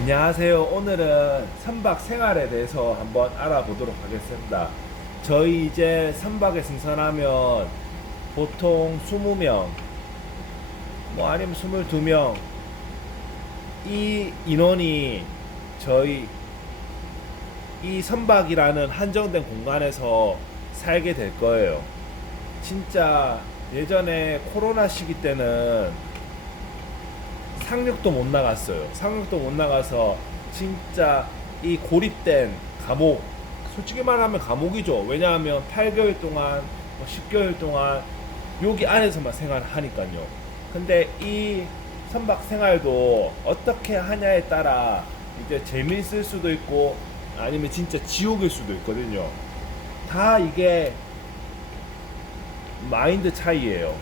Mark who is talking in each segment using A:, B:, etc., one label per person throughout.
A: 안녕하세요. 오늘은 선박 생활에 대해서 한번 알아보도록 하겠습니다. 저희 이제 선박에 승선하면 보통 20명, 뭐 아니면 22명, 이 인원이 저희 이 선박이라는 한정된 공간에서 살게 될 거예요. 진짜 예전에 코로나 시기 때는 상륙도 못 나갔어요. 상륙도 못 나가서 진짜 이 고립된 감옥. 솔직히 말하면 감옥이죠. 왜냐하면 8개월 동안, 뭐 10개월 동안 여기 안에서만 생활하니까요. 근데 이 선박 생활도 어떻게 하냐에 따라 이제 재미있을 수도 있고 아니면 진짜 지옥일 수도 있거든요. 다 이게 마인드 차이예요.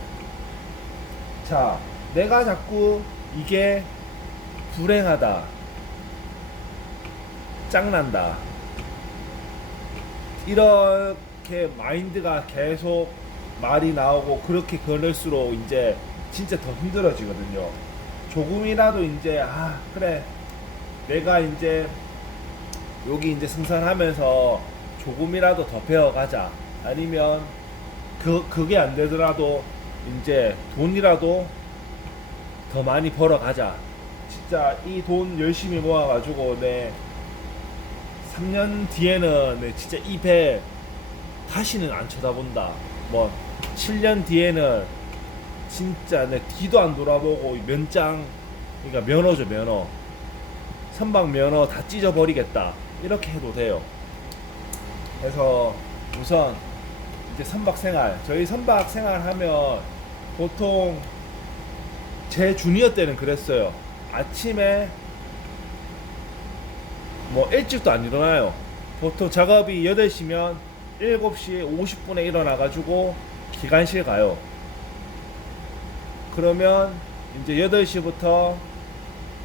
A: 자, 내가 자꾸 이게 불행하다, 짱난다. 이렇게 마인드가 계속 말이 나오고 그렇게 그럴수록 이제 진짜 더 힘들어지거든요. 조금이라도 이제 아 그래 내가 이제 여기 이제 승선하면서 조금이라도 더 배워가자 아니면 그 그게 안 되더라도 이제 돈이라도 더 많이 벌어가자. 진짜 이 돈 열심히 모아가지고 내 3년 뒤에는 내 진짜 이 배 다시는 안 쳐다본다. 뭐 7년 뒤에는 진짜 내 뒤도 안 돌아보고 면장 그러니까 면허죠 면허. 선박 면허 다 찢어버리겠다. 이렇게 해도 돼요. 그래서 우선 이제 선박 생활. 저희 선박 생활 하면 보통 제 주니어 때는 그랬어요. 아침에 뭐 일찍도 안 일어나요. 보통 작업이 8시면 7시 50분에 일어나가지고 기관실 가요. 그러면 이제 8시부터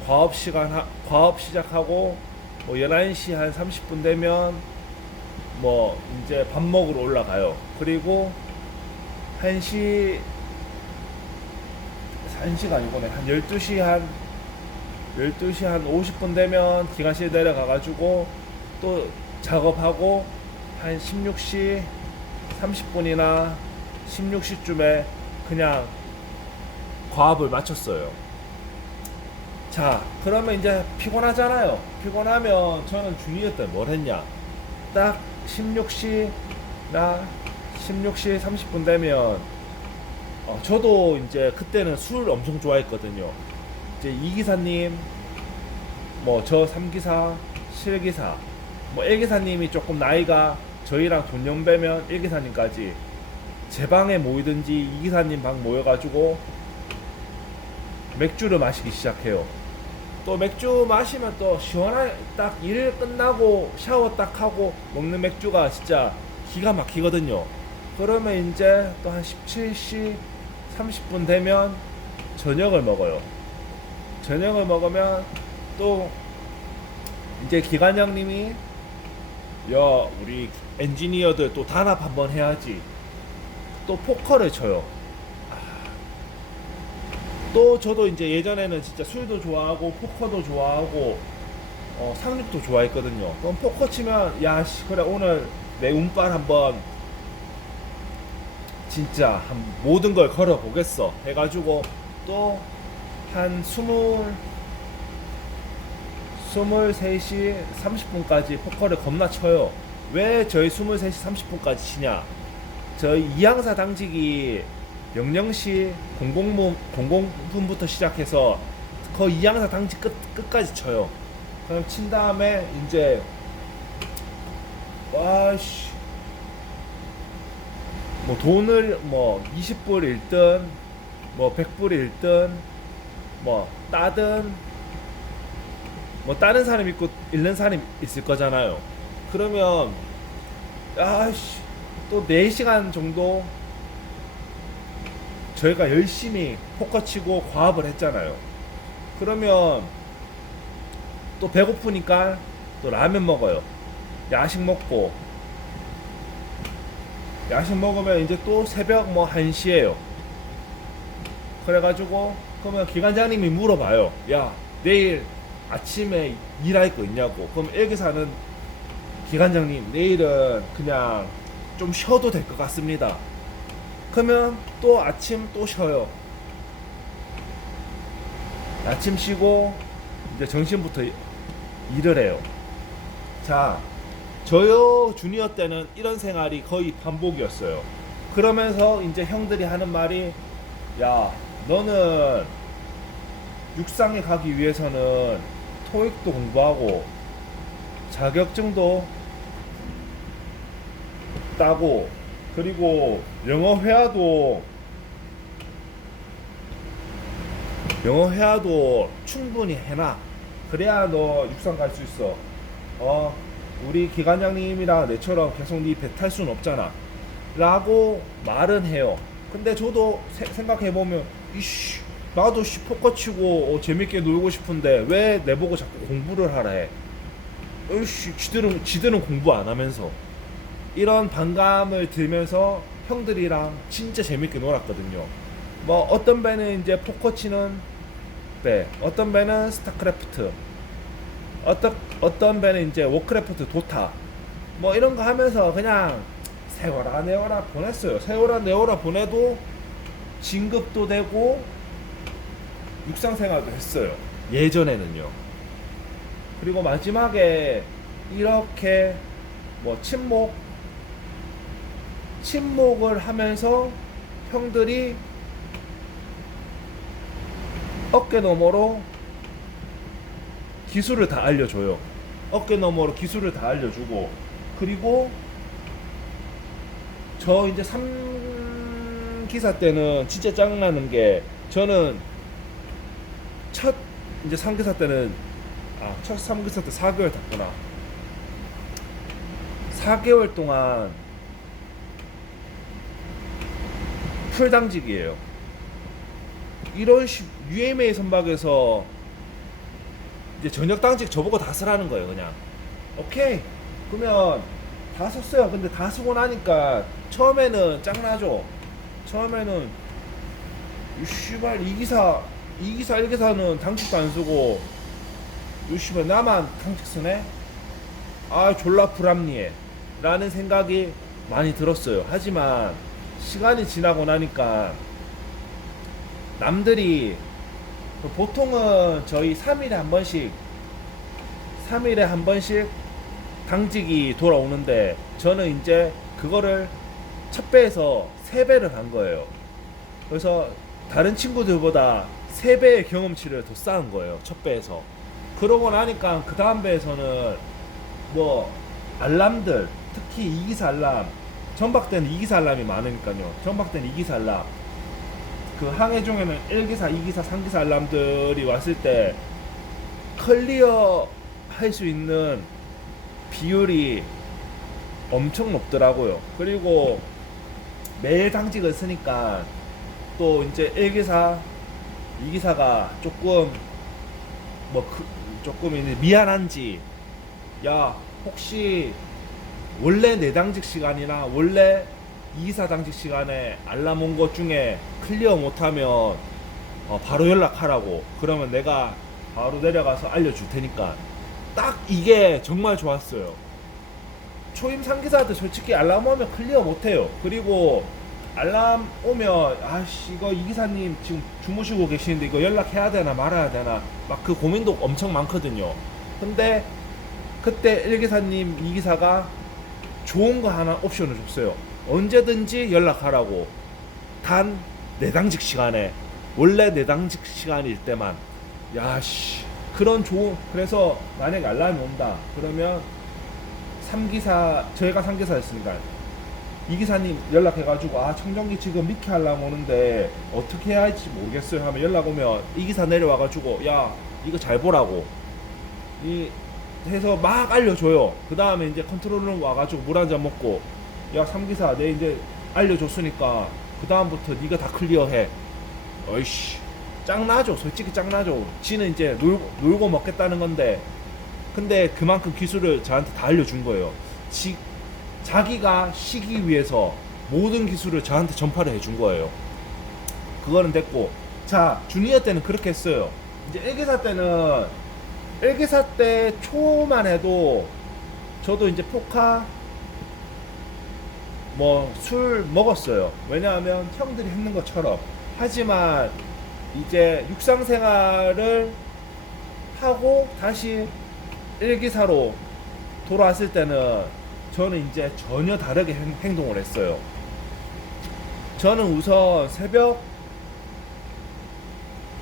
A: 과업 시간 하- 과업 시작하고 뭐 11시 한 30분 되면 뭐 이제 밥 먹으러 올라가요. 그리고 1시 1시가 아니고네. 한 12시 한 12시 한 50분 되면 기관실 내려가 가지고 또 작업하고 한 16시 30분이나 16시쯤에 그냥 과업을 마쳤어요. 자, 그러면 이제 피곤하잖아요. 피곤하면 저는 주니어 때뭘 했냐? 딱 16시나 16시 30분 되면 어, 저도 이제 그때는 술 엄청 좋아했거든요. 이제 이 기사님, 뭐 저 3기사, 7기사, 뭐 1기사님이 조금 나이가 저희랑 동년배면 1기사님까지 제 방에 모이든지 이 기사님 방 모여가지고 맥주를 마시기 시작해요. 또 맥주 마시면 또 시원한 딱 일 끝나고 샤워 딱 하고 먹는 맥주가 진짜 기가 막히거든요. 그러면 이제 또 한 17시 30분 되면 저녁을 먹어요. 저녁을 먹으면 또 이제 기관장님이 야 우리 엔지니어들 또 단합 한번 해야지. 또 포커를 쳐요. 또 저도 이제 예전에는 진짜 술도 좋아하고 포커도 좋아하고 어, 상륙도 좋아했거든요. 그럼 포커 치면 야씨 그래 오늘 내 운빨 한번 진짜 한 모든 걸 걸어 보겠어 해가지고 또 한 스물 스물세 시 30분까지 포커를 겁나 쳐요. 왜 저희 스물세 시 30분까지 치냐? 저희 이항사 당직이 00시 00분, 00분부터 시작해서 거의 이항사 당직 끝, 끝까지 쳐요. 그럼 친 다음에 이제 와씨 뭐 돈을 뭐 20불 일든 뭐 100불 일든 뭐 따든 뭐 다른 사람 있고 잃는 사람 있을 거잖아요. 그러면 아씨 또 4시간 정도 저희가 열심히 포커 치고 과업을 했잖아요. 그러면 또 배고프니까 또 라면 먹어요. 야식 먹고 야식 먹으면 이제 또 새벽 뭐 1시에요. 그래가지고 그러면 기관장님이 물어봐요. 야 내일 아침에 일할 거 있냐고. 그럼 일기사는 기관장님 내일은 그냥 좀 쉬어도 될 것 같습니다. 그러면 또 아침 또 쉬어요. 아침 쉬고 이제 정신부터 일을 해요. 자, 저요 주니어 때는 이런 생활이 거의 반복이었어요. 그러면서 이제 형들이 하는 말이 야, 너는 육상에 가기 위해서는 토익도 공부하고 자격증도 따고 그리고 영어 회화도 영어 회화도 충분히 해놔. 그래야 너 육상 갈 수 있어. 어, 우리 기관장님이랑 내처럼 계속 네 배탈 수는 없잖아. 라고 말은 해요. 근데 저도 생각해 보면 이씨 나도 씨 포커 치고 어, 재밌게 놀고 싶은데 왜 내보고 자꾸 공부를 하라 해? 으씨 지들은 지들은 공부 안 하면서 이런 반감을 들면서 형들이랑 진짜 재밌게 놀았거든요. 뭐 어떤 배는 이제 포커 치는 배, 어떤 배는 스타크래프트, 어떤 어떤 배는 이제 워크래프트 도타, 뭐 이런 거 하면서 그냥 세워라 내워라 보냈어요. 세워라 내워라 보내도 진급도 되고 육상 생활도 했어요. 예전에는요. 그리고 마지막에 이렇게 뭐 친목 친목을 하면서 형들이 어깨 너머로 기술을 다 알려줘요. 어깨 너머로 기술을 다 알려주고 그리고 저 이제 3기사 때는 진짜 짱나는 게 저는 첫 이제 3기사 때는 아, 첫 3기사 때 4개월 탔구나. 4개월 동안 풀당직이에요. 이런 식 UMA 선박에서 이제 저녁 당직 저보고 다 쓰라는 거예요, 그냥. 오케이. 그러면 다 썼어요. 근데 다 쓰고 나니까 처음에는 짱나죠. 처음에는 이 씨발 이 기사 이 기사 1기사는 당직도 안 쓰고 이 씨발 나만 당직 쓰네. 아 졸라 불합리해. 라는 생각이 많이 들었어요. 하지만 시간이 지나고 나니까 남들이 보통은 저희 3일에 한 번씩 3일에 한 번씩 당직이 돌아오는데 저는 이제 그거를 첫 배에서 세 배를 한 거예요. 그래서 다른 친구들보다 세 배의 경험치를 더 쌓은 거예요. 첫 배에서. 그러고 나니까 그 다음 배에서는 뭐 알람들 특히 이기사 알람 전박 때는 이기사 알람이 많으니까요. 전박 때는 이기사 알람 그 항해 중에는 1기사, 2기사, 3기사 알람들이 왔을 때 클리어 할 수 있는 비율이 엄청 높더라고요. 그리고 매일 당직을 쓰니까 또 이제 1기사, 2기사가 조금 뭐 그, 조금 미안한지 야 혹시 원래 내 당직 시간이나 원래 2기사 당직 시간에 알람 온 것 중에 클리어 못하면 어, 바로 연락하라고 그러면 내가 바로 내려가서 알려줄 테니까 딱 이게 정말 좋았어요. 초임 상기사한테 솔직히 알람 오면 클리어 못해요. 그리고 알람 오면 아씨 이거 이 기사님 지금 주무시고 계시는데 이거 연락해야 되나 말아야 되나 막 그 고민도 엄청 많거든요. 근데 그때 1기사님 2기사가 좋은 거 하나 옵션을 줬어요. 언제든지 연락하라고. 단 내당직 시간에 원래 내당직 시간일 때만. 야씨. 그런 좋은 그래서 만약에 알람이 온다. 그러면 3기사 저희가 3기사였으니까 이 기사님 연락해가지고 아 청정기 지금 미키 알람 오는데 어떻게 해야 할지 모르겠어요 하면 연락 오면 이 기사 내려와가지고 야 이거 잘 보라고. 이 해서 막 알려줘요. 그 다음에 이제 컨트롤룸 와가지고 물 한 잔 먹고 야 3기사 내 이제 알려줬으니까 그 다음부터 네가 다 클리어해. 어이씨 짱나죠. 솔직히 짱나죠. 지는 이제 놀고, 놀고 먹겠다는 건데. 근데 그만큼 기술을 저한테 다 알려준 거예요. 지, 자기가 쉬기 위해서 모든 기술을 저한테 전파를 해준 거예요. 그거는 됐고. 자 주니어 때는 그렇게 했어요. 이제 1기사 때는 일기사 때 초만 해도 저도 이제 포카 뭐 술 먹었어요. 왜냐하면 형들이 했는 것처럼. 하지만 이제 육상 생활을 하고 다시 일기사로 돌아왔을 때는 저는 이제 전혀 다르게 행- 행동을 했어요. 저는 우선 새벽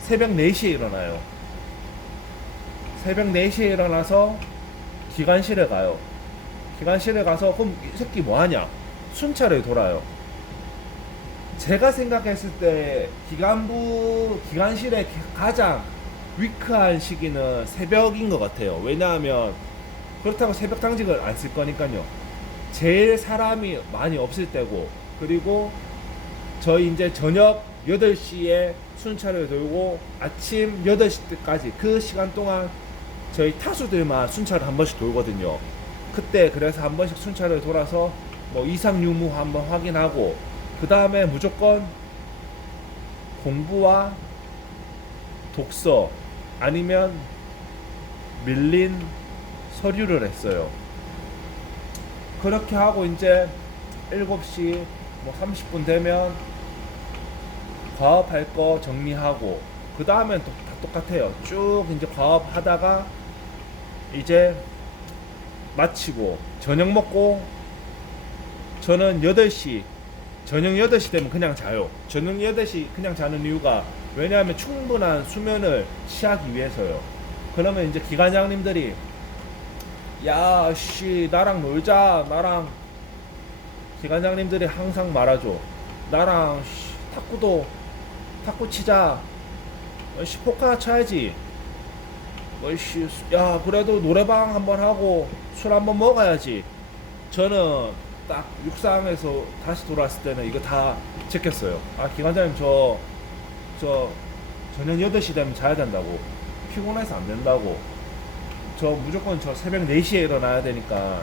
A: 새벽 4시에 일어나요. 새벽 4시에 일어나서 기관실에 가요. 기관실에 가서 그럼 이 새끼 뭐 하냐? 순찰에 돌아요. 제가 생각했을 때 기간부 기관실에 가장 위크한 시기는 새벽인 것 같아요. 왜냐하면 그렇다고 새벽 당직을 안 쓸 거니까요. 제일 사람이 많이 없을 때고 그리고 저희 이제 저녁 8시에 순찰을 돌고 아침 8시 때까지 그 시간 동안 저희 타수들만 순찰을 한 번씩 돌거든요. 그때 그래서 한 번씩 순찰을 돌아서 뭐 이상 유무 한번 확인하고 그 다음에 무조건 공부와 독서 아니면 밀린 서류를 했어요. 그렇게 하고 이제 7시 뭐 30분 되면 과업할 거 정리하고 그 다음엔 또 다 똑같아요. 쭉 이제 과업 하다가 이제 마치고 저녁 먹고 저는 8시 저녁 8시 되면 그냥 자요. 저녁 8시 그냥 자는 이유가 왜냐하면 충분한 수면을 취하기 위해서요. 그러면 이제 기관장님들이 야, 씨, 나랑 놀자. 나랑 기관장님들이 항상 말하죠. 나랑 씨, 탁구도 탁구 치자. 어, 씨, 포카 쳐야지. 뭐, 씨, 수- 야, 그래도 노래방 한번 하고 술 한번 먹어야지. 저는 딱 육상에서 다시 돌아왔을 때는 이거 다 제꼈어요. 아, 기관장님, 저, 저, 저녁 8시 되면 자야 된다고. 피곤해서 안 된다고. 저 무조건 저 새벽 4시에 일어나야 되니까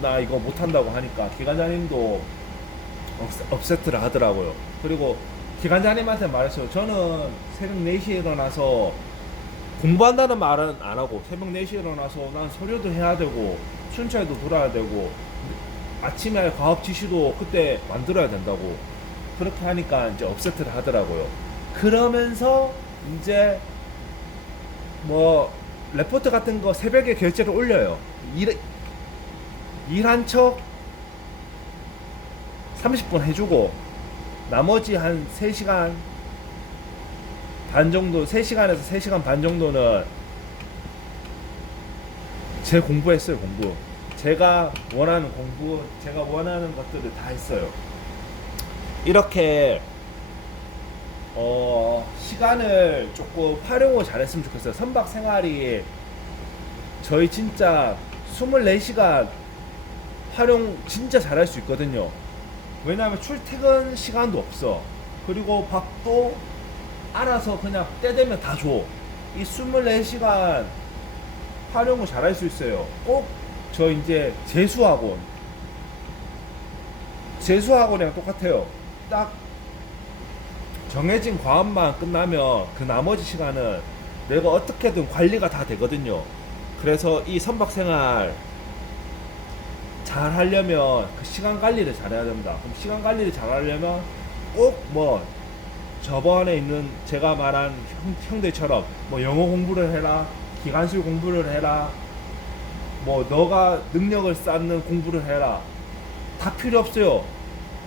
A: 나 이거 못 한다고 하니까 기관장님도 업세- 업세트를 하더라고요. 그리고 기관장님한테 말했어요. 저는 새벽 4시에 일어나서 공부한다는 말은 안 하고 새벽 4시에 일어나서 난 서류도 해야 되고 순찰도 돌아야 되고 아침에 할 과업 지시도 그때 만들어야 된다고 그렇게 하니까 이제 업세트를 하더라고요. 그러면서 이제 뭐 레포트 같은 거 새벽에 결제를 올려요. 일, 일한 척 30분 해주고 나머지 한 3시간 반 정도 3시간에서 3시간 반 정도는 제 공부했어요 공부 제가 원하는 공부 제가 원하는 것들을 다 했어요 이렇게 어, 시간을 조금 활용을 잘했으면 좋겠어요. 선박 생활이 저희 진짜 24시간 활용 진짜 잘할 수 있거든요. 왜냐하면 출퇴근 시간도 없어. 그리고 밥도 알아서 그냥 때 되면 다 줘. 이 24시간 활용을 잘할 수 있어요. 꼭 저 이제 재수학원. 재수학원이랑 똑같아요. 딱 정해진 과업만 끝나면 그 나머지 시간은 내가 어떻게든 관리가 다 되거든요. 그래서 이 선박 생활 잘 하려면 그 시간 관리를 잘 해야 됩니다. 그럼 시간 관리를 잘 하려면 꼭 뭐 저번에 있는 제가 말한 형, 형들처럼 뭐 영어 공부를 해라, 기간술 공부를 해라, 뭐 너가 능력을 쌓는 공부를 해라. 다 필요 없어요.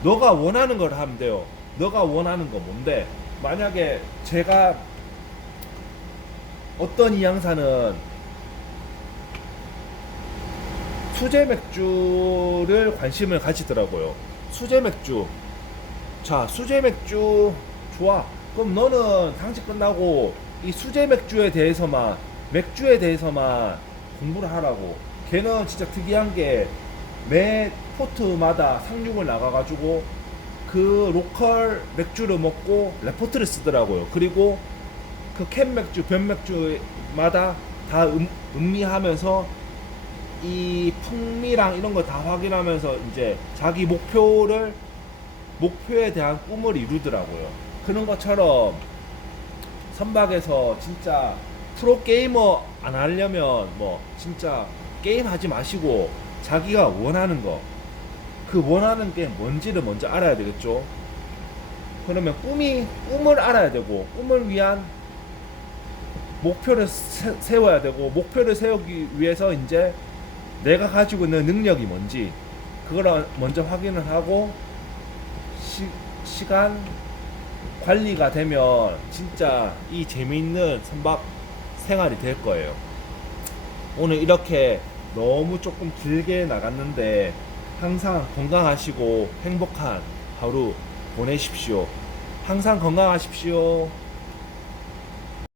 A: 너가 원하는 걸 하면 돼요. 너가 원하는 거 뭔데? 만약에 제가 어떤 이 양사는 수제 맥주를 관심을 가지더라고요. 수제 맥주. 자, 수제 맥주 좋아. 그럼 너는 당직 끝나고 이 수제 맥주에 대해서만 맥주에 대해서만 공부를 하라고. 걔는 진짜 특이한 게 매 포트마다 상륙을 나가가지고 그 로컬 맥주를 먹고 레포트를 쓰더라고요. 그리고 그 캔 맥주, 변 맥주마다 다 음, 음미하면서 이 풍미랑 이런 거 다 확인하면서 이제 자기 목표를 목표에 대한 꿈을 이루더라고요. 그런 것처럼 선박에서 진짜 프로 게이머 안 하려면 뭐 진짜 게임 하지 마시고 자기가 원하는 거 그 원하는 게 뭔지를 먼저 알아야 되겠죠. 그러면 꿈이 꿈을 알아야 되고 꿈을 위한 목표를 세, 세워야 되고 목표를 세우기 위해서 이제 내가 가지고 있는 능력이 뭔지 그걸 먼저 확인을 하고 시, 시간 관리가 되면 진짜 이 재미있는 선박 생활이 될 거예요. 오늘 이렇게 너무 조금 길게 나갔는데 항상 건강하시고 행복한 하루 보내십시오. 항상 건강하십시오.